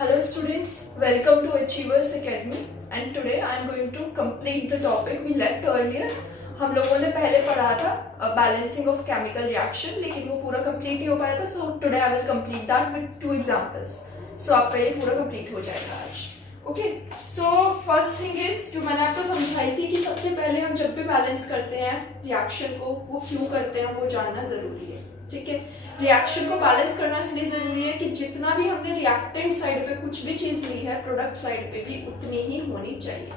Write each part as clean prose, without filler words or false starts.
Hello students, welcome to Achievers Academy and today I am going to complete the topic we left earlier. हम लोगों ने पहले पढ़ा था बैलेंसिंग ऑफ केमिकल रिएक्शन, लेकिन वो पूरा कंप्लीट नहीं हो पाया था. So today I will complete that with 2 examples. So आपका ये पूरा कंप्लीट हो जाएगा आज. Okay, so first thing is जो मैंने आपको समझाई थी कि सबसे पहले हम जब भी बैलेंस करते हैं रिएक्शन को, वो क्यों करते हैं वो जानना जरूरी है. ठीक है, रिएक्शन को बैलेंस करना इसलिए जरूरी है कि जितना भी हमने रिएक्टेंट साइड पे कुछ भी चीज ली है, प्रोडक्ट साइड पे भी उतनी ही होनी चाहिए.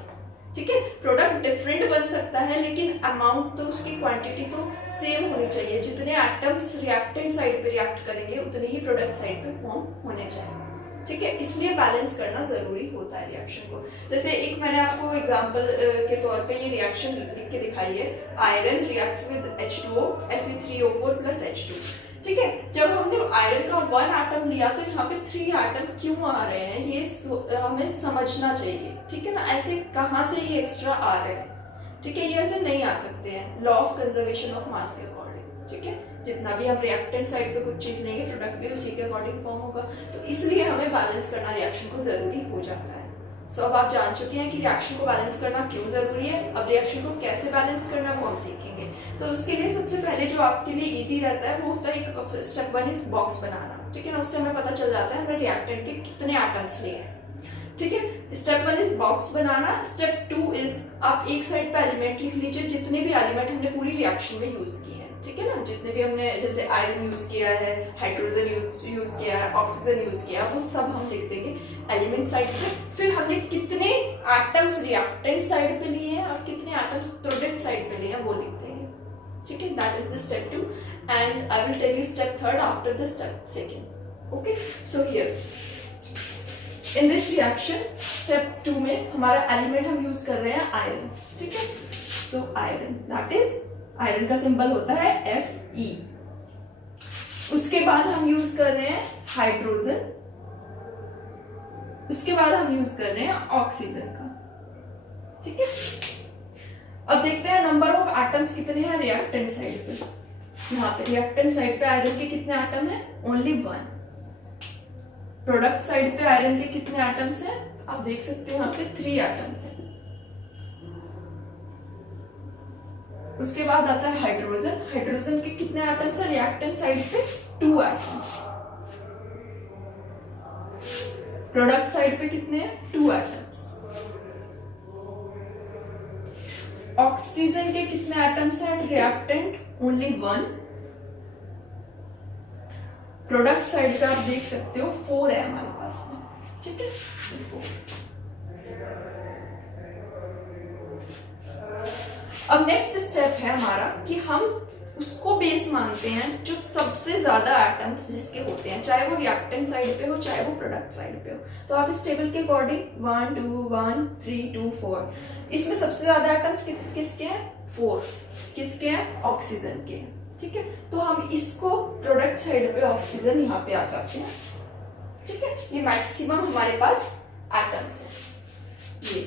ठीक है, प्रोडक्ट डिफरेंट बन सकता है लेकिन अमाउंट तो उसकी क्वांटिटी तो सेम होनी चाहिए. जितने एटम्स रिएक्टेंट साइड पे रिएक्ट करेंगे उतने ही प्रोडक्ट साइड पे फॉर्म होने चाहिए. ठीक है, इसलिए बैलेंस करना जरूरी होता है रिएक्शन को. जैसे एक मैंने आपको एग्जांपल के तौर पे ये रिएक्शन लिख के दिखाई है. Iron reacts with H2O Fe3O4 plus H2. ठीक है, जब हमने आयरन का 1 एटम लिया तो यहाँ पे 3 एटम क्यों आ रहे हैं ये हमें समझना चाहिए. ठीक है ना, ऐसे कहाँ से ये एक्स्ट्रा आ रहे हैं. ठीक है, ये ऐसे नहीं आ सकते हैं law of conservation of mass के अकॉर्डिंग. ठीक है, जितना भी हम रिएक्टेंट साइड पे कुछ चीज लेंगे प्रोडक्ट भी उसी के अकॉर्डिंग फॉर्म होगा. तो इसलिए हमें बैलेंस करना रिएक्शन को जरूरी हो जाता है. सो अब आप जान चुके हैं कि रिएक्शन को बैलेंस करना क्यों जरूरी है. अब रिएक्शन को कैसे बैलेंस करना है वो हम सीखेंगे. तो उसके लिए सबसे पहले जो आपके लिए इजी रहता है वो होता है एक स्टेप 1 इज बॉक्स बनाना. ठीक है ना, उससे हमें पता चल जाता है हमें रिएक्टेंट के कितने एटम्स लिए हैं. ठीक है, step 1 is box banana. Step 2 is आप एक साइड पे एलिमेंट लिख लीजिए जितने भी एलिमेंट हमने पूरी रिएक्शन में यूज किए हैं. ठीक है ना, जितने भी हमने जैसे आयरन यूज किया है, हाइड्रोजन यूज किया है, ऑक्सीजन यूज किया है, वो सब हम लिख देंगे एलिमेंट साइड पे. फिर हमने कितने एटम्स रिएक्टेंट साइड पे लिए हैं और कितने एटम्स प्रोडक्ट साइड पे लिए हैं वो लिख देंगे. ठीक है, that is the step 2 and I will tell you step 3 after the step 2. Okay, so here in this reaction step 2 में हमारा एलिमेंट हम यूज कर रहे हैं आयरन. ठीक है, so iron that is iron का सिंबल होता है Fe. उसके बाद हम यूज कर रहे हैं हाइड्रोजन. उसके बाद हम यूज कर रहे हैं ऑक्सीजन का. ठीक है, अब देखते हैं नंबर ऑफ एटम्स कितने हैं रिएक्टेंट साइड पे. यहाँ पे रिएक्टेंट साइड पे आयरन के कितने एटम हैं? ओनली 1. प्रोडक्ट साइड पे आयरन के कितने एटम्स हैं? आप देख सकते हो यहाँ पे 3 एटम्स हैं. उसके बाद आता है हाइड्रोजन. हाइड्रोजन के कितने एटम्स हैं रिएक्टेंट साइड पे? 2 एटम्स. प्रोडक्ट साइड पे कितने हैं? 2 एटम्स. ऑक्सीजन के कितने एटम्स हैं रिएक्टेंट? ओनली 1. प्रोडक्ट साइड पे आप देख सकते हो 4 है हमारे पास में. ठीक है, 4. अब नेक्स्ट स्टेप है हमारा कि हम उसको बेस मानते हैं जो सबसे ज्यादा एटम्स जिसके होते हैं, चाहे वो रिएक्टेंट साइड पे हो चाहे वो प्रोडक्ट साइड पे हो. तो आप इस टेबल के अकॉर्डिंग 1 2 1 3 2 4 इसमें सबसे ज्यादा एटम्स किसके हैं? 4. किसके हैं? ऑक्सीजन के. ठीक है, तो हम इसको प्रोडक्ट साइड पे ऑक्सीजन यहाँ पे आ जाते हैं. ठीक है, ये मैक्सिमम हमारे पास एटम्स है ये.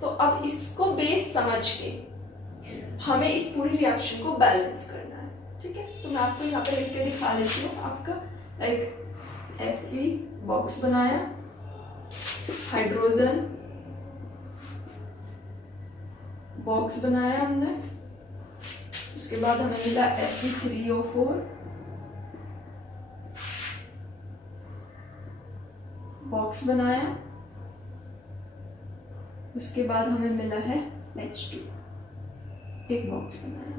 तो अब इसको बेस समझ के हमें इस पूरी रिएक्शन को बैलेंस करना है. ठीक है, तो मैं आपको यहाँ पे लिख के दिखा देती हूँ. आपका एक Fe बॉक्स बनाया, हाइड्रोजन बॉक्स बनाया हमने. उसके बाद हमें मिला Fe3O4 बॉक्स बनाया. उसके बाद हमें मिला है H2 एक बॉक्स बनाया.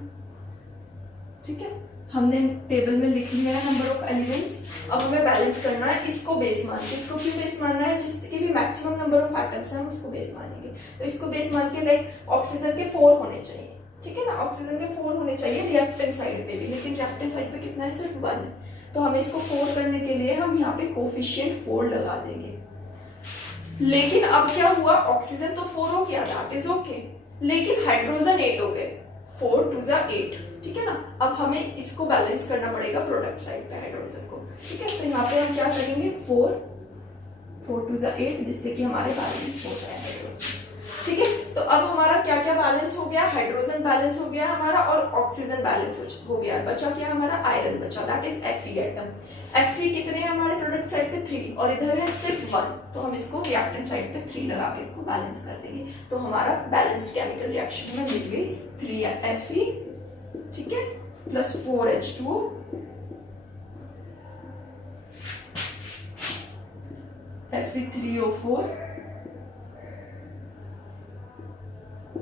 ठीक है, हमने टेबल में लिख लिया है नंबर ऑफ एलिमेंट्स. अब हमें बैलेंस करना है इसको बेस मान के. इसको क्यों बेस मानना है? जिसके भी मैक्सिमम नंबर ऑफ एटम्स हैं हम उसको बेस मानेंगे. तो इसको बेस मान के लाइक ऑक्सीजन के 4 होने चाहिए. ठीक है ना, ऑक्सीजन के 4 होने चाहिए रिएक्टेंट साइड पे भी, लेकिन रिएक्टेंट साइड पे कितना है? सिर्फ 1 है. तो हमें इसको 4 करने के लिए हम यहाँ पे कोफिशिएंट 4 लगा देंगे. लेकिन अब क्या हुआ? ऑक्सीजन तो 4 हो गया, दैट इज ओके, लेकिन हाइड्रोजन 8 हो गए. 4 2 जा 8. ठीक है ना, अब हमें इसको बैलेंस करना पड़ेगा प्रोडक्ट साइड पे हाइड्रोजन को. ठीक है, तो यहाँ पे हम क्या करेंगे? 4 4 2 जा 8, जिससे कि हमारे बैलेंस हो जाए हाइड्रोजन. ठीक है, तो अब हमारा क्या क्या बैलेंस हो गया, हाइड्रोजन बैलेंस हो गया हमारा और ऑक्सीजन बैलेंस हो गया, बचा क्या हमारा आयरन बचा, that is Fe atom. Fe कितने हैं हमारे प्रोडक्ट साइड पे 3 और इधर है सिर्फ 1, तो हम इसको रिएक्टेंट साइड पे 3 लगा के इसको बैलेंस कर देंगे, तो हमारा बैलेंस्ड केमिकल रिएक्शन में मिल गई 3 Fe, ठीक है, plus 4 H2O Fe3O4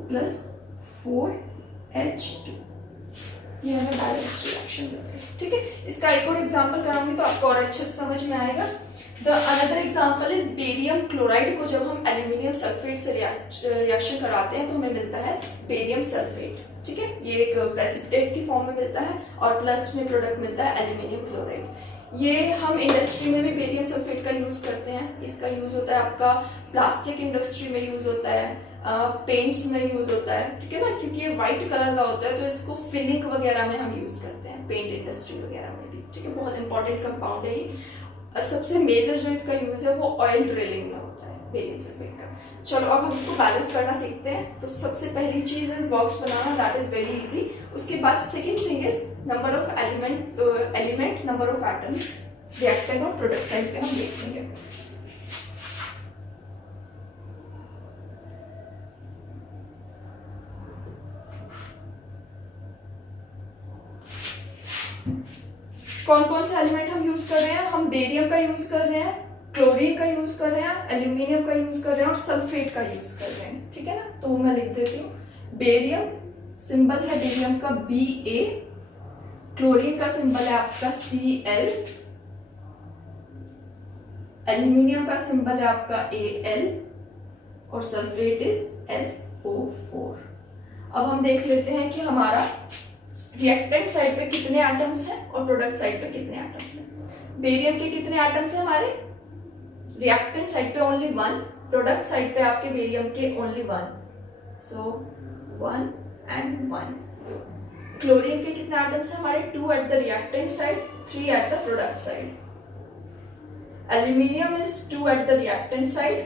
plus 4H2, ये हमें बैलेंस्ड रिएक्शन मिलती है। ठीक है, इसका एक और एग्जांपल कराऊंगी तो आपको और अच्छे से समझ में आएगा। The another example is barium chloride को जब हम एल्यूमिनियम सल्फेट से रिएक्शन कराते हैं तो हमें मिलता है बेरियम सल्फेट। ठीक है, ये एक प्रेसिपिटेट की फॉर्म में मिलता है और प्लस में प्रोडक्ट मिलता है एल्यूमिनियम क्लोराइड। ये हम इंडस्ट्री में भी बेरियम सल्फेट का यूज करते हैं, इसका यूज होता है आपका प्लास्टिक इंडस्ट्री में यूज होता है, पेंट्स में यूज होता है, ठीक है ना, क्योंकि ये व्हाइट कलर का होता है तो इसको फिलिंग वगैरह में हम यूज करते हैं, पेंट इंडस्ट्री वगैरह में भी। ठीक है, बहुत इंपॉर्टेंट कंपाउंड है ये। सबसे मेजर जो इसका यूज है वो ऑयल ड्रिलिंग में होता है बेरियम सल्फेट का। चलो अब हम इसको बैलेंस करना सीखते हैं। तो सबसे पहली चीज है box banana, that is very easy. उसके बाद second thing is number of element, number of atoms, reactant और प्रोडक्ट साइड पे हम देखेंगे। कौन कौन से एलिमेंट हम यूज कर रहे हैं, हम बेरियम का यूज कर रहे हैं, क्लोरीन का यूज कर रहे हैं, एल्यूमिनियम का यूज कर रहे हैं और सल्फेट का यूज कर रहे हैं। ठीक है ना, तो मैं लिख देती हूँ, बेरियम सिंबल है बेरियम का Ba, क्लोरीन का सिंबल है आपका Cl, एल्यूमिनियम का सिंबल है आपका Al और सल्फेट इज SO4। अब हम देख लेते हैं कि हमारा रिएक्टेंट साइड पे कितने एटम्स हैं और प्रोडक्ट साइड पे कितने एटम्स हैं। बेरियम के कितने एटम्स हैं हमारे रिएक्टेंट साइड पे ओनली 1, प्रोडक्ट साइड पे आपके बेरियम के ओनली 1, सो 1 and 1। क्लोरीन के कितने एटम्स हैं हमारे 2 at the reactant side, 3 at the product side. Aluminium is 2 at the reactant side,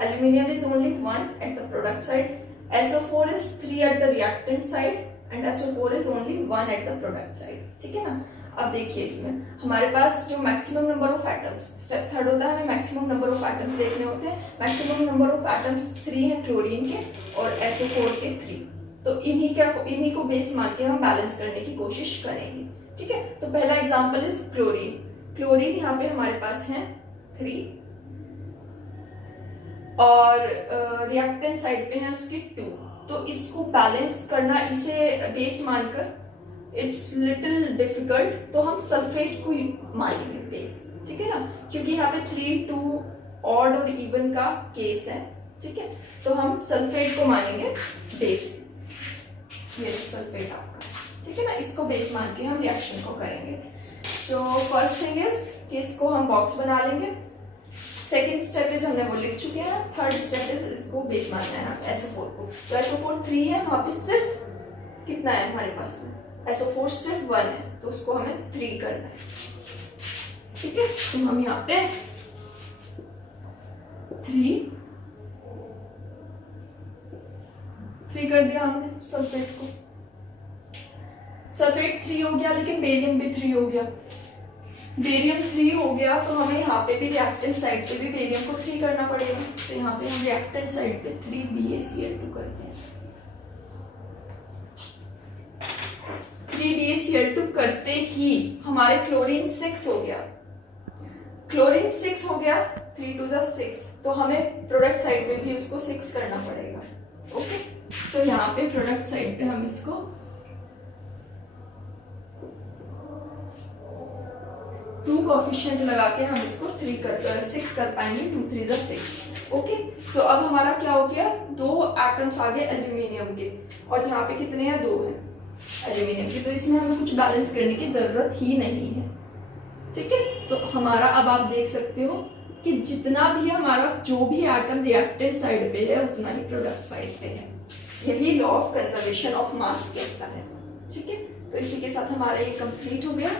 aluminium is only 1 at the product side. SO4 is 3 at the reactant side and SO4 is only 1 at the product side। ठीक है ना, अब देखिए इसमें हमारे पास जो maximum number of atoms, step third होता है, हमें मैक्सिमम नंबर ऑफ एटम्स देखने होते हैं। मैक्सिमम नंबर ऑफ एटम्स 3 है क्लोरीन के और SO4 के 3, तो इन्हीं को बेस मान के हम बैलेंस करने की कोशिश करेंगे। ठीक है, तो पहला एग्जाम्पल इज क्लोरीन। क्लोरीन यहाँ पे हमारे पास है 3 और रिएक्टेंट साइड पे है उसके 2, तो इसको बैलेंस करना, इसे बेस मानकर इट्स लिटिल डिफिकल्ट, तो हम सल्फेट को मानेंगे बेस। ठीक है ना, क्योंकि यहाँ पे 3, 2 ऑड और इवन का केस है। ठीक है, तो हम सल्फेट को मानेंगे बेस, ये सल्फेट आपका। ठीक है ना, इसको बेस मान के हम रिएक्शन को करेंगे। सो फर्स्ट थिंग इज कि इसको हम बॉक्स बना लेंगे। सेकेंड स्टेप इज हमने वो लिख चुके हैं। थर्ड स्टेप इज इसको बेस मानना है SO4 को। तो SO4 3 है, वहां पे सिर्फ कितना है हमारे पास में, SO4 सिर्फ 1 है, तो उसको हमें 3 करना है। ठीक है, तो हम यहाँ पे 3 कर दिया हमने सल्फेट को। सल्फेट 3 हो गया, लेकिन बेरियम भी 3 हो गया। बेरियम 3 हो गया तो हमें यहाँ पे भी रिएक्टेंट साइड पे भी बेरियम को 3 करना पड़ेगा। तो यहाँ पे हम रिएक्टेंट साइड पे 3 BaCl2 करते हैं। 3 BaCl2 करते ही हमारे क्लोरीन 6 हो गया। क्लोरीन 6 हो गया, 3 2 6, तो हमें प्रोडक्ट साइड पे भी उसको 6 करना पड़ेगा। ओके, सो यहाँ पे प्रोडक्ट साइड पे हम इसको 2 कोएफिशिएंट लगा के हम इसको 6 कर पाएंगे। 2 3 6। ओके, सो अब हमारा क्या हो गया, 2 एटम्स आ गए एल्यूमिनियम के और यहाँ पे कितने हैं, 2 हैं एल्यूमिनियम के, तो इसमें हमें कुछ बैलेंस करने की जरूरत ही नहीं है। ठीक है, तो हमारा अब आप देख सकते हो कि जितना भी हमारा जो भी एटम रिएक्टेंट साइड पे है उतना ही प्रोडक्ट साइड पे है। यही law of conservation of mass कहता है। ठीक है, तो इसी के साथ हमारा ये कंप्लीट हो गया।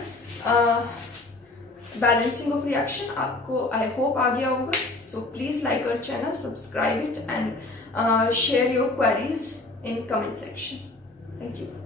बैलेंसिंग ऑफ रिएक्शन आपको आई होप आ गया होगा. So please like our channel, subscribe it and share your queries in comment section. Thank you.